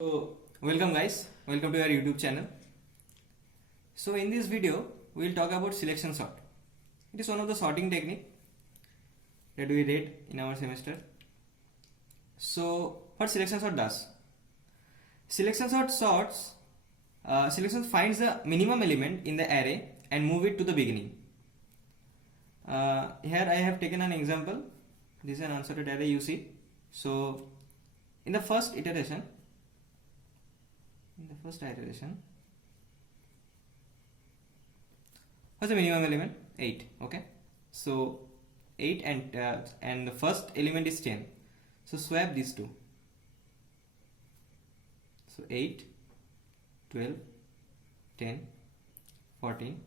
So welcome guys, welcome to our YouTube channel. So in this video we will talk about selection sort. It is one of the sorting technique that we read in our semester. So what selection sort does? Selection finds the minimum element in the array and move it to the beginning. Here I have taken an example. This is an unsorted array you see. So in the first iteration, what's the minimum element? 8. Okay, so 8 and the first element is 10, so swap these two. So 8, 12, 10, 14,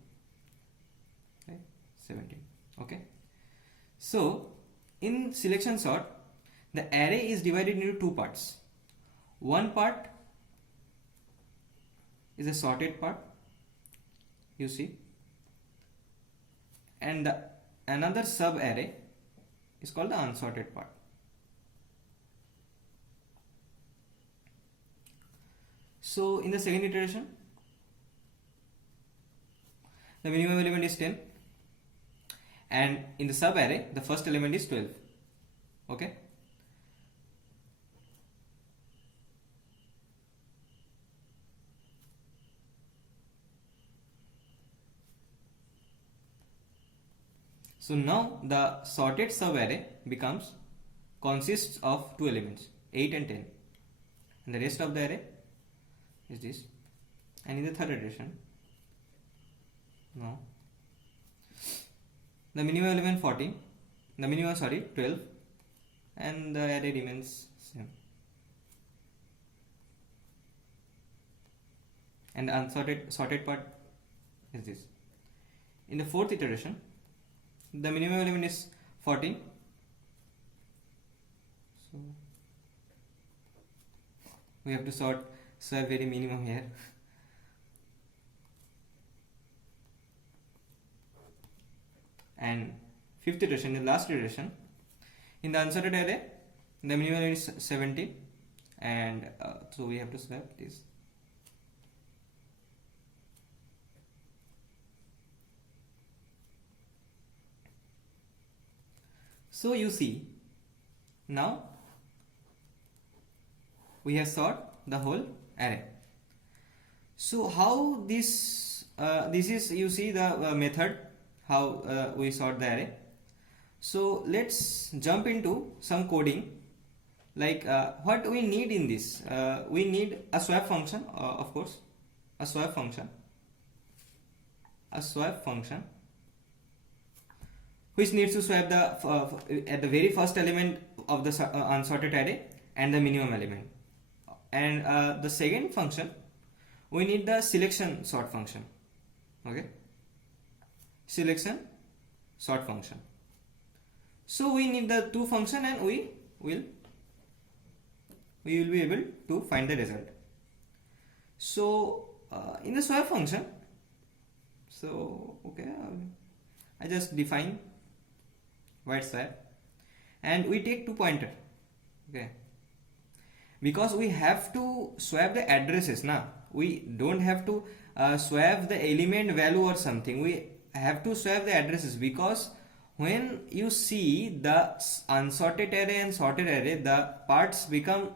okay, 17. Okay, so in selection sort the array is divided into two parts. One part is a sorted part, you see, and another sub array is called the unsorted part. So in the second iteration the minimum element is 10 and in the sub array the first element is 12. Okay, so now the sorted subarray consists of two elements, 8 and 10, and the rest of the array is this. And in the third iteration, now the minimum element 14, 12, and the array remains same. And the sorted part is this. In the fourth iteration, the minimum element is 14, so we have to swap very minimum here. And fifth iteration, the last iteration, in the unsorted array the minimum is 17, and so we have to swap this. So you see, now we have sort the whole array. So how this is, you see the method how we sort the array. So let's jump into some coding. Like what we need in this, we need a swap function, of course, a swap function which needs to swap the at the very first element of the unsorted array and the minimum element. And the second function, we need the selection sort function. Okay, selection sort function. So we need the two function, and we will be able to find the result. So in the swap function, so okay, I just define void swap, and we take two pointer. Okay, because we have to swap the addresses now, we don't have to swap the element value or something. We have to swap the addresses, because when you see the unsorted array and sorted array, the parts become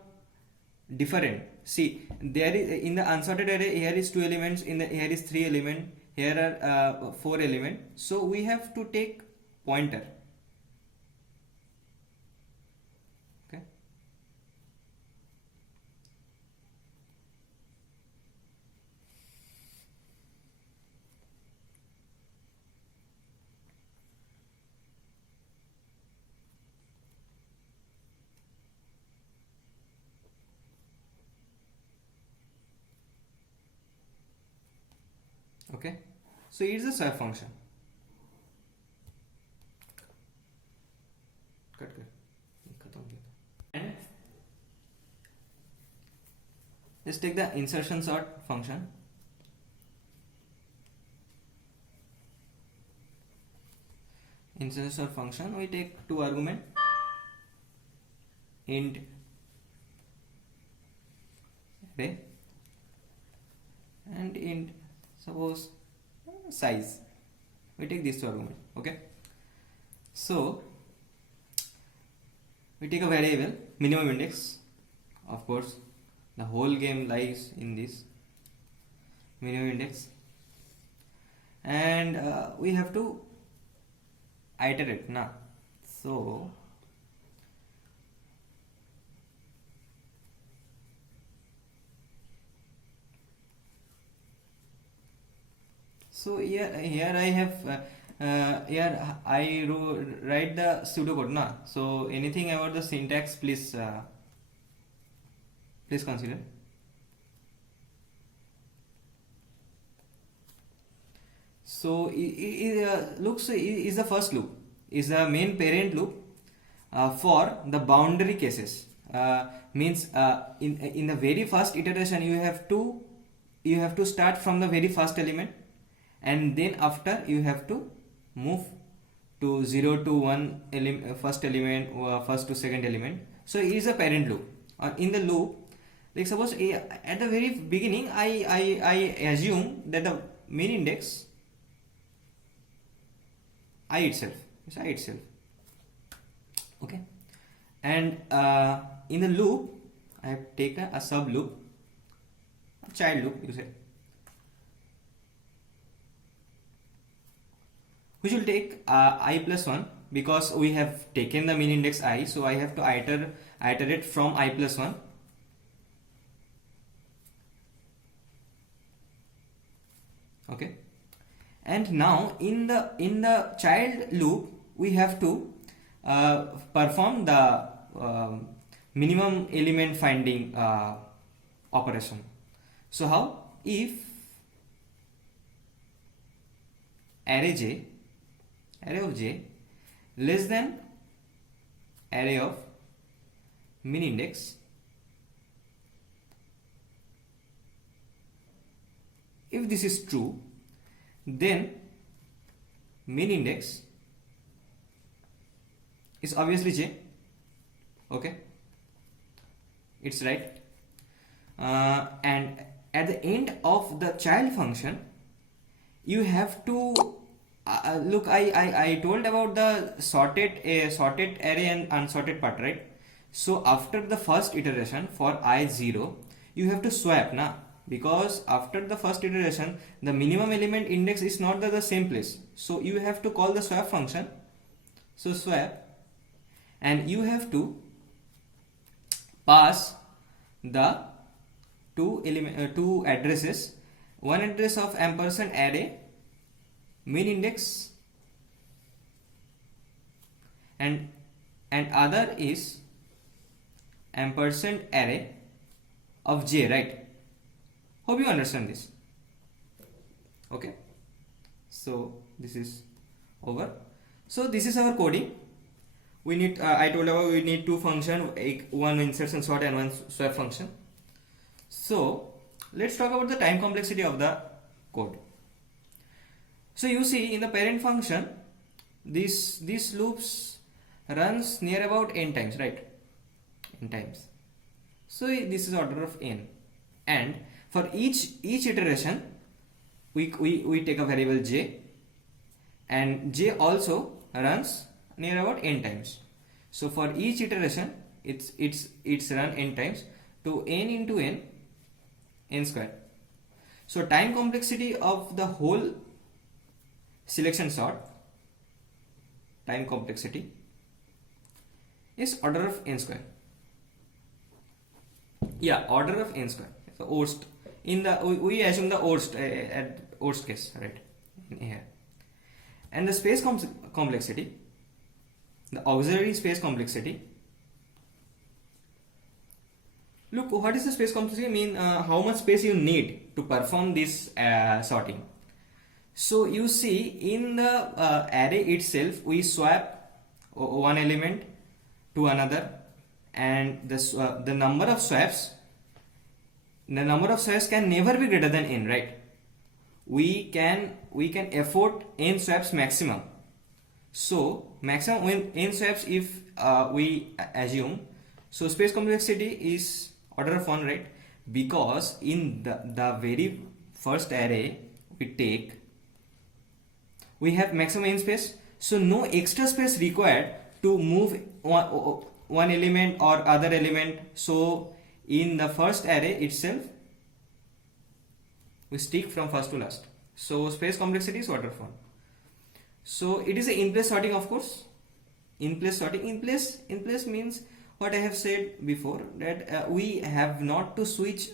different. See, there is in the unsorted array, here is two elements, here is three element, here are four element. So we have to take pointer. Okay, okay, so it is a swap function. And let's take the insertion sort function. Insertion sort function, we take two argument, int array, and int suppose size. We take these two arguments. Okay, so we take a variable minimum index. Of course, the whole game lies in this minimum index, and we have to iterate now. So here I have here I write the pseudocode na. So anything about the syntax, please consider. So looks is the first loop, is the main parent loop for the boundary cases. Means in the very first iteration you have to start from the very first element, and then after you have to move to 0 to 1 first element or first to second element. So it is a parent loop. In the loop, like suppose at the very beginning I assume that the main index I itself is I itself. Okay, and in the loop I have taken a sub loop, a child loop you say, which will take I plus 1, because we have taken the min index I, so I have to iterate from I plus 1. Okay, and now in the child loop we have to perform the minimum element finding operation. So how? If array of j less than array of min index, if this is true, then min index is obviously j. Okay, it's right. And at the end of the child function you have to look, I told about the sorted array and unsorted part, right? So after the first iteration for I0 you have to swap na, because after the first iteration the minimum element index is not the same place, so you have to call the swap function. So swap, and you have to pass the two addresses, one address of ampersand array min index and other is ampersand array of j, right? Hope you understand this. Okay, so this is over. So this is our coding. We need I told about we need two function, one insertion sort and one swap function. So let's talk about the time complexity of the code. So you see in the parent function these loops runs near about n times, right? N times. So this is order of n, and for each iteration we take a variable j, and j also runs near about n times. So for each iteration it's run n times to n into n square. So time complexity of the whole selection sort, time complexity is order of n square. Yeah, order of n square. So worst in the we assume the worst at worst case, right, in here. And the space complexity, the auxiliary space complexity. Look, what is the space complexity mean? How much space you need to perform this sorting. So you see in the array itself we swap one element to another, and the number of swaps can never be greater than n, right? We can afford n swaps maximum. So maximum when n swaps, if we assume, so space complexity is order of 1, right? because in the very first array we take, we have maximum in space, so no extra space required to move one element or other element. So in the first array itself we stick from first to last, so space complexity is waterfall. So it is a in place sorting, of course. In place sorting, in place means what I have said before, that we have not to switch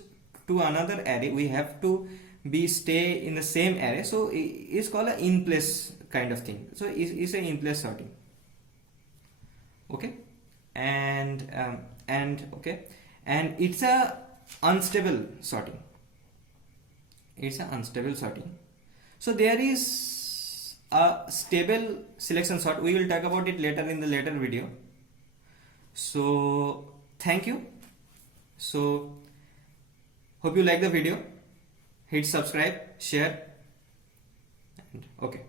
to another array, we have to be stay in the same array, so it's called a in place kind of thing. So it's a in place sorting. Okay, and okay, and it's a unstable sorting. It's an unstable sorting. So there is a stable selection sort. We will talk about it later in the later video. So thank you. So hope you like the video. Hit subscribe, share, and okay.